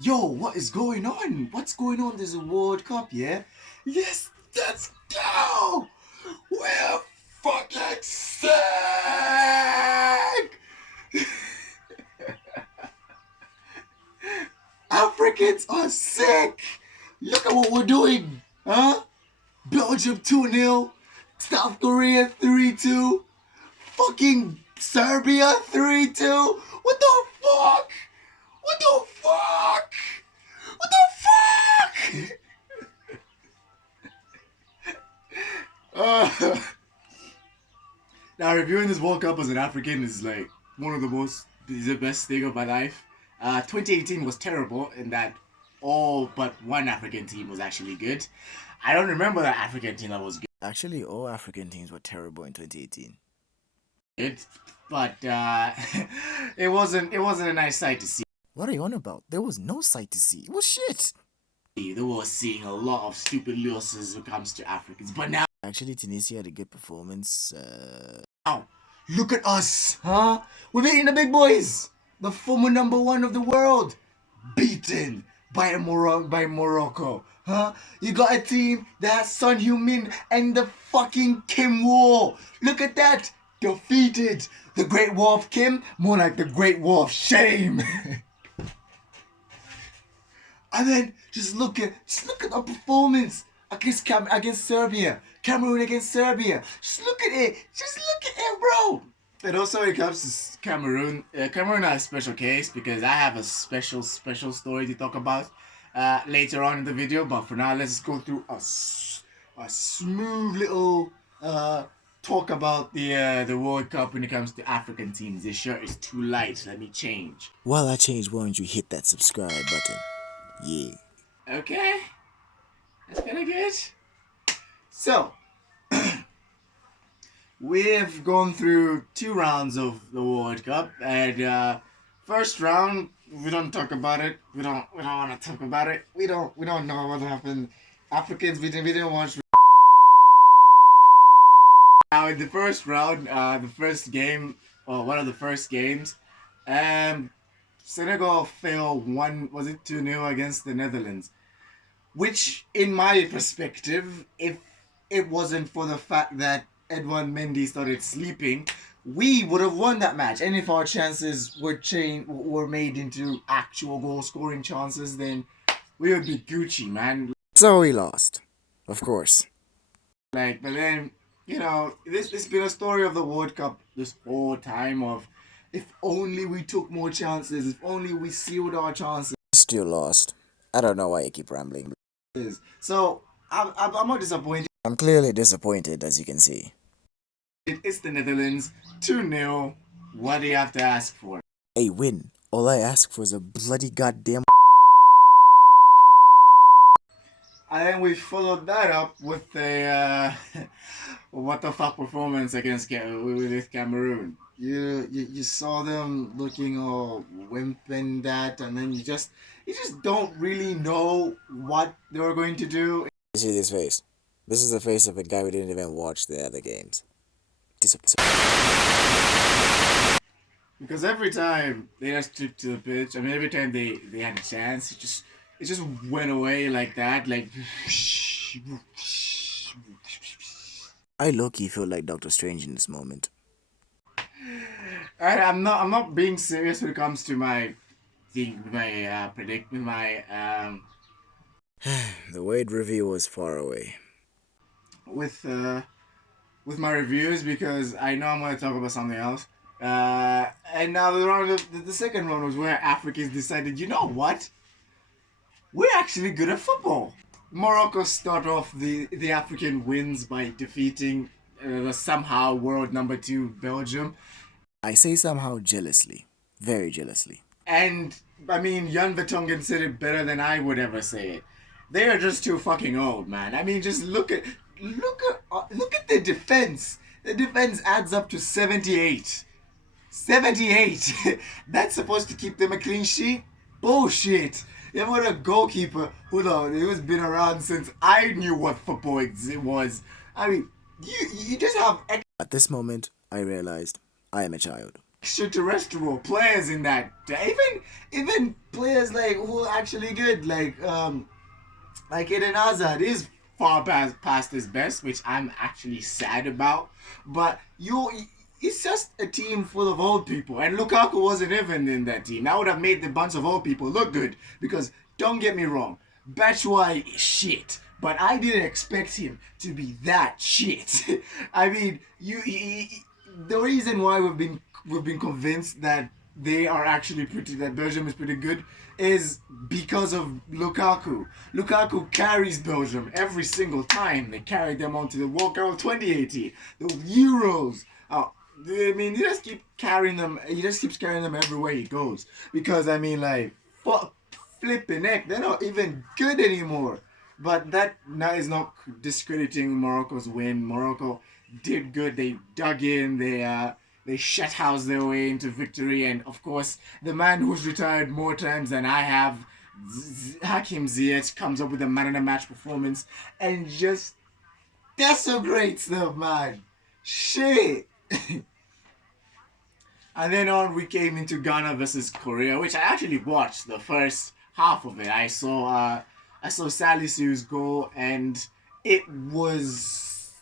Yo, what is going on? What's going on? There's a World Cup, yeah? Yes, let's go! We're fucking sick! Africans are sick! Look at what we're doing, huh? Belgium 2-0, South Korea 3-2, fucking Serbia 3-2. What the fuck? What the fuck? What the fuck? Uh, now reviewing this World Cup as an African is like one of the best thing of my life. 2018 was terrible in that all but one African team was actually good. I don't remember that African team that was Actually, all African teams were terrible in 2018. good, but it wasn't a nice sight to see. What are you on about? There was no sight to see. It was shit. They were seeing a lot of stupid losses when it comes to Africans, but now Actually, Tunisia had a good performance. look at us, huh? We're beating the big boys, the former number one of the world, beaten by Morocco, huh? You got a team that has Son Heung-min and the fucking Kim Wall. Look at that, defeated. The Great Wall of Kim, more like the Great Wall of Shame. And then just look at our performance against Serbia, Cameroon against Serbia. Just look at it. Just look at it, bro. And also, when it comes to Cameroon, Cameroon are a special case because I have a special story to talk about later on in the video. But for now, let's go through a smooth little talk about the World Cup when it comes to African teams. This shirt is too light. Let me change. While I change, why don't you hit that subscribe button? Yeah. Okay, that's kind of good. So, we've gone through 2 rounds of the World Cup, and first round we don't talk about it. We don't want to talk about it. We don't know what happened. Africans, we didn't watch. Now in the first round, the first game, or one of the first games, um, Senegal fell 2-0 against the Netherlands. Which, in my perspective, if it wasn't for the fact that Edouard Mendy started sleeping, we would have won that match. And if our chances were made into actual goal scoring chances, then we would be Gucci, man. So we lost. Of course. But then, this been a story of the World Cup this whole time of if only we took more chances, if only we sealed our chances. Still lost. I don't know why you keep rambling. So, I'm not disappointed. I'm clearly disappointed, as you can see. It's the Netherlands, 2-0. What do you have to ask for? A win. All I ask for is a bloody goddamn. And then we followed that up with a what the fuck performance against with Cameroon. You saw them looking all wimp and that, and then you just don't really know what they were going to do. You see this face? This is the face of a guy who didn't even watch the other games. Because every time they just took to the pitch, I mean, every time they had a chance, it just went away like that, like. I low-key feel like Doctor Strange in this moment. I'm not being serious when it comes to my thing, The Wade review was far away. with my reviews because I know I'm gonna talk about something else. And now the second round was where Africans decided, you know what? We're actually good at football. Morocco start off the African wins by defeating the somehow world number 2 Belgium. I say somehow jealously. Very jealously. And I mean, Jan Vertonghen said it better than I would ever say it. They are just too fucking old, man. I mean, just look at the defense. The defense adds up to 78. 78. That's supposed to keep them a clean sheet? Bullshit. You have a goalkeeper who's been around since I knew what football was. I mean, you just have At this moment, I realized I am a child. extraterrestrial players in that. Even players like who are actually good, like Eden Hazard is far past his best, which I'm actually sad about. But it's just a team full of old people, and Lukaku wasn't even in that team. That would have made the bunch of old people look good. Because don't get me wrong, Batshuayi is shit, but I didn't expect him to be that shit. I mean, the reason why we've been convinced that they are actually that Belgium is pretty good is because of Lukaku. Lukaku carries Belgium every single time. They carried them onto the World Cup of 2018, the Euros. I mean, he just keep carrying them. He just keeps carrying them everywhere he goes. Because I mean, like, fuck, flipping heck, they're not even good anymore. But that now is not discrediting Morocco's win. Morocco did good. They dug in. They shithoused their way into victory. And of course, the man who's retired more times than I have, Hakim Ziyech, comes up with a man in a match performance and just desecrates them, man. Shit. And then on we came into Ghana versus Korea, which I actually watched the first half of it. I saw Salisu's goal, and it was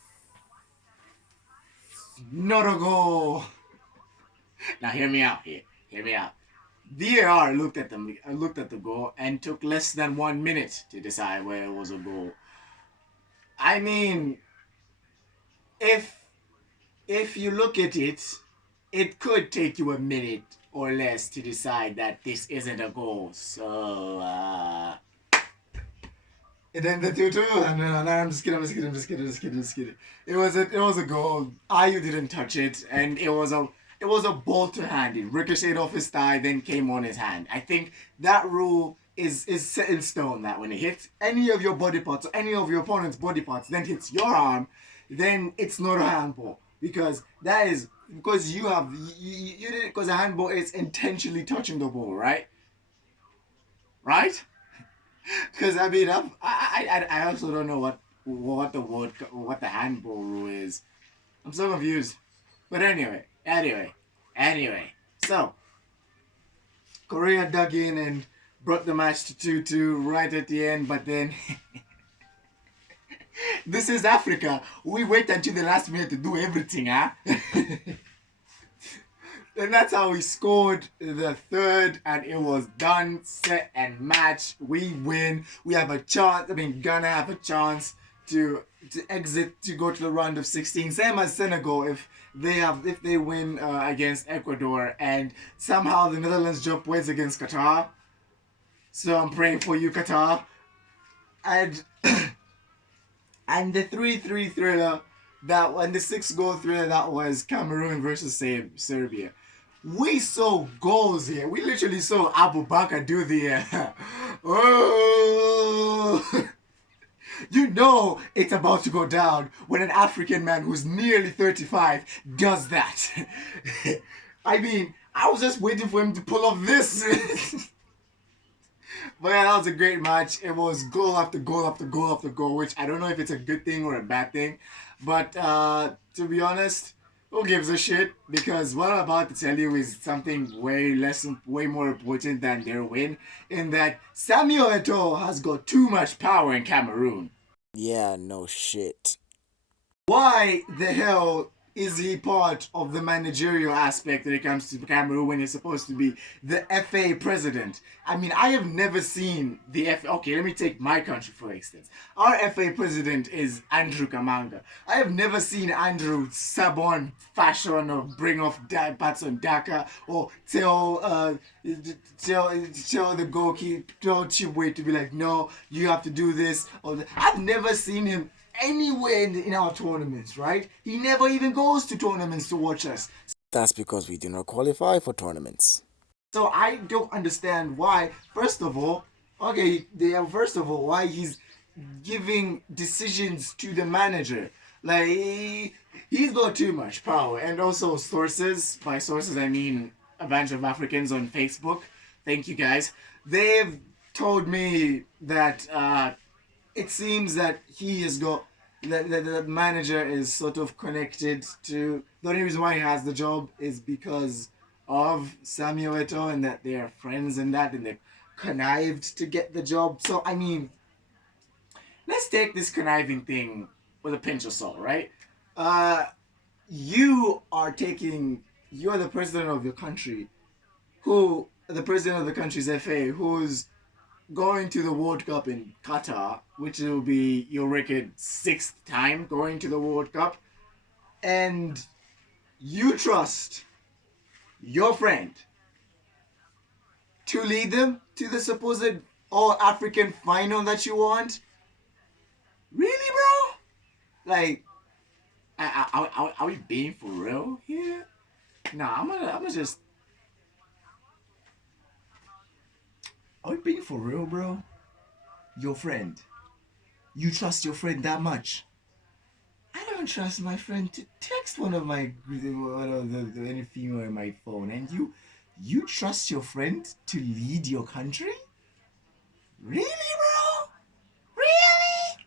not a goal. Now hear me out here. Hear me out. VAR looked at the goal and took less than 1 minute to decide whether it was a goal. I mean, if you look at it, it could take you a minute or less to decide that this isn't a goal. So, and then the 2-2, and no, I'm just kidding. It was a goal. Ayu didn't touch it, and it was a ball to hand. It ricocheted off his thigh, then came on his hand. I think that rule is set in stone, that when it hits any of your body parts or any of your opponent's body parts, then hits your arm, then it's not a handball. Because you did it because a handball is intentionally touching the ball, right? Right? Because I mean, I also don't know what the handball rule is. I'm so confused. But anyway. So Korea dug in and brought the match to 2-2 right at the end, but then this is Africa. We wait until the last minute to do everything, huh? And that's how we scored the third, and it was done, set, and match. We win. We have a chance. I mean, Ghana have a chance to exit, to go to the round of 16. Same as Senegal if they win against Ecuador, and somehow the Netherlands drop points against Qatar. So I'm praying for you, Qatar. And and the 3-3 thriller and the 6-goal thriller that was Cameroon versus Serbia. We saw goals here. We literally saw Abu Bakar do the oh. You know it's about to go down when an African man who's nearly 35 does that. I mean, I was just waiting for him to pull off this. But yeah, that was a great match. It was goal after goal after goal after goal, which I don't know if it's a good thing or a bad thing. But to be honest, who gives a shit? Because what I'm about to tell you is something way more important than their win. In that Samuel Eto'o has got too much power in Cameroon. Yeah, no shit. Why the hell is he part of the managerial aspect when it comes to Cameroon when he's supposed to be the FA president? I mean, I have never seen the FA. Okay, let me take my country for instance. Our FA president is Andrew Kamanga. I have never seen Andrew Sabon fashion or bring off Patson Daka or tell the goalkeeper, tell Chibwe to be like, no, you have to do this. I've never seen him anywhere in our tournaments, right? He never even goes to tournaments to watch us. That's because we do not qualify for tournaments. So I don't understand why, first of all, why he's giving decisions to the manager. Like, he's got too much power. And also sources, by sources I mean a bunch of Africans on Facebook. Thank you guys. They've told me that it seems that he has got the manager is sort of connected to the only reason why he has the job is because of Samuel Eto'o and that they are friends and that and they connived to get the job. So I mean, let's take this conniving thing with a pinch of salt, right? Uh, you're the president of your country, the president of the country's FA, who's going to the World Cup in Qatar, which will be your record sixth time going to the World Cup, and you trust your friend to lead them to the supposed All African final that you want? Really, bro? Like, are we being for real here? Nah, I'm gonna just. Are we being for real, bro? Your friend. You trust your friend that much? I don't trust my friend to text one of any female in my phone, and you trust your friend to lead your country? Really, bro? Really?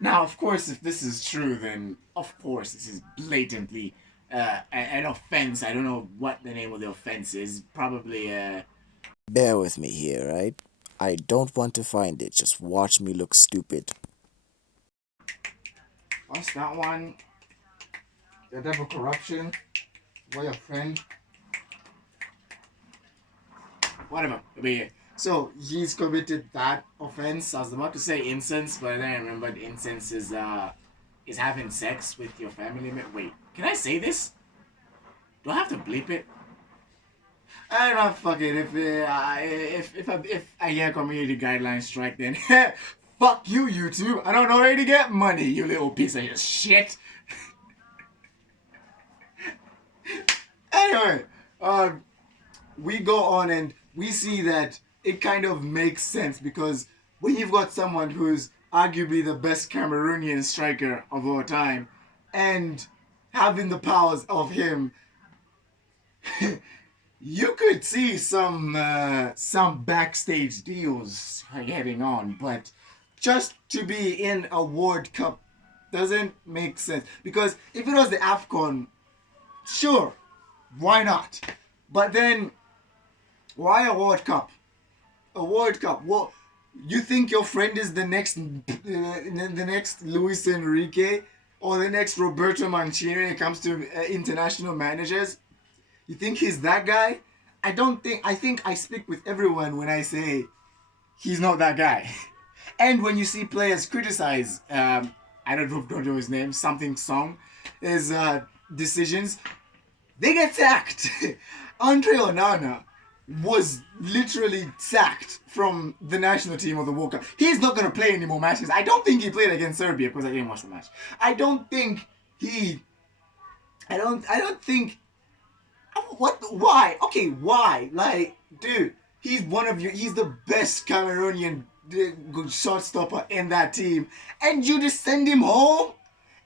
Now, of course, if this is true, then of course this is blatantly an offense. I don't know what the name of the offense is. Probably Bear with me here, right? I don't want to find it, just watch me look stupid. what's that one? The devil corruption. What your friend? Whatever. But so he's committed that offense. I was about to say incense, but then I remembered incense is having sex with your family member. Wait, can I say this? Do I have to bleep it? I don't know. Fuck it. If I get a community guideline strike, then fuck you, YouTube. I don't know where to get money, you little piece of shit. Anyway, we go on and we see that it kind of makes sense because when you've got someone who's arguably the best Cameroonian striker of all time and having the powers of him, you could see some backstage deals heading on, but just to be in a World Cup doesn't make sense because if it was the AFCON, sure, why not? But then, why a World Cup? A World Cup. What? You think your friend is the next Luis Enrique or the next Roberto Mancini when it comes to international managers? You think he's that guy? I don't think. I think I speak with everyone when I say he's not that guy. And when you see players criticize, I don't know his name, something Song, his decisions, they get sacked. Andre Onana was literally sacked from the national team of the World Cup. He's not going to play any more matches. I don't think he played against Serbia because I didn't watch the match. I don't think. What? Why? Okay, why? Like, dude, he's the best Cameroonian shot stopper in that team. And you just send him home?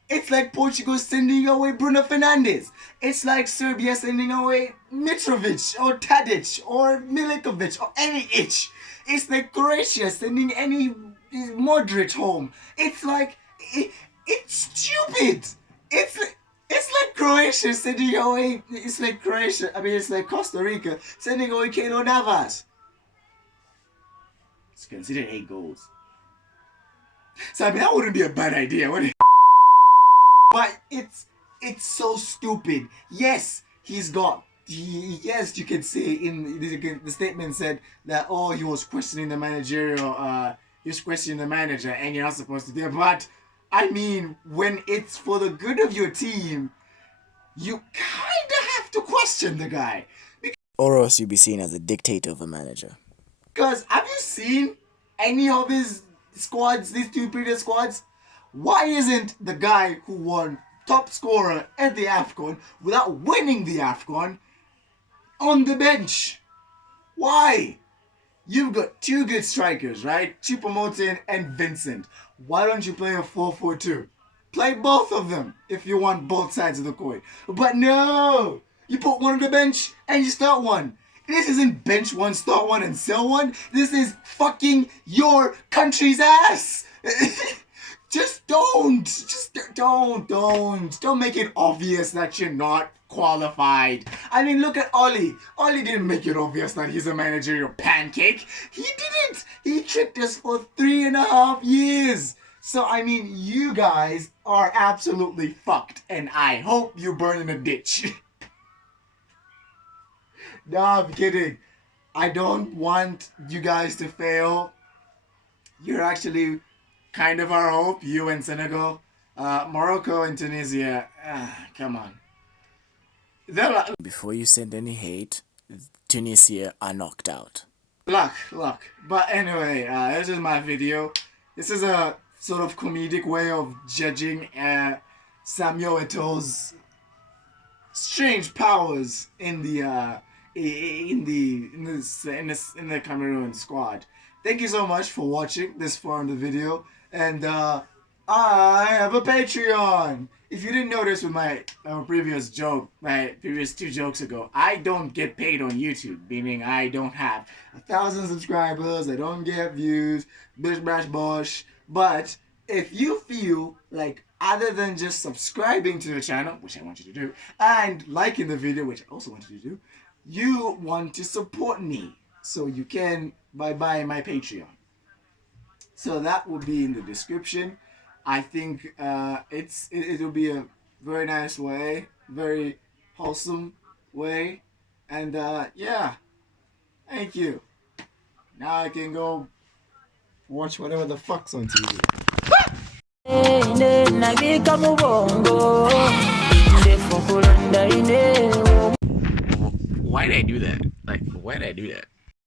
It's like Portugal sending away Bruno Fernandes. It's like Serbia sending away Mitrovic or Tadic or Milinkovic or any itch. It's like Croatia sending any Modric home. It's like, it's stupid. It's like Croatia sending away, it's like Costa Rica sending away Keylor Navas. It's considered 8 goals. So I mean, that wouldn't be a bad idea, would it? But it's so stupid. Yes, yes, you can say in the statement said that he was questioning the managerial, he was questioning the manager, and you're not supposed to do it. But I mean, when it's for the good of your team, you kind of have to question the guy. Or else you'll be seen as a dictator of a manager. Because have you seen any of his squads, these 2 previous squads? Why isn't the guy who won top scorer at the AFCON without winning the AFCON on the bench? Why? You've got 2 good strikers, right? Choupo-Moting and Vincent. Why don't you play a 4-4-2? Play both of them if you want both sides of the coin. But no! You put one on the bench and you start one. This isn't bench one, start one, and sell one. This is fucking your country's ass! Just don't. Don't make it obvious that you're not qualified. I mean, look at Ollie. Ollie didn't make it obvious that he's a managerial pancake. He didn't. He tricked us for 3.5 years. So, I mean, you guys are absolutely fucked, and I hope you burn in a ditch. No, I'm kidding. I don't want you guys to fail. You're actually kind of our hope, you and Senegal. Morocco and Tunisia, come on. Before you send any hate, Tunisia are knocked out. Luck. But anyway, this is my video. This is a sort of comedic way of judging Samuel Eto'o's strange powers in the Cameroon squad. Thank you so much for watching this far in the video, and I have a Patreon. If you didn't notice with my previous two jokes ago, I don't get paid on YouTube, meaning I don't have 1,000 subscribers, I don't get views, bish bash bosh. But if you feel like other than just subscribing to the channel, which I want you to do, and liking the video, which I also want you to do, you want to support me, so you can by buying my Patreon. So that will be in the description. I think it'll be a very nice way, very wholesome way, and yeah, thank you. Now I can go watch whatever the fuck's on TV. Why did I do that? Why did I do that?